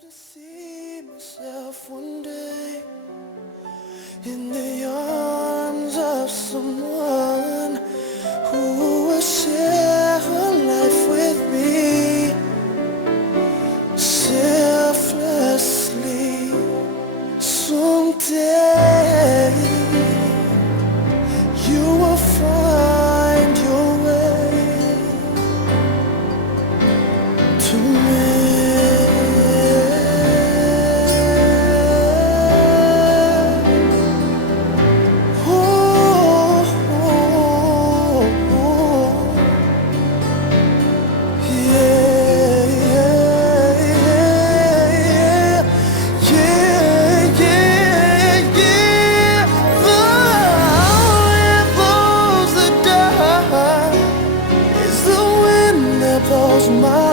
to see myself one day in the arms of someone who will share her life with me selflessly. Someday you will find your way to me. Blows my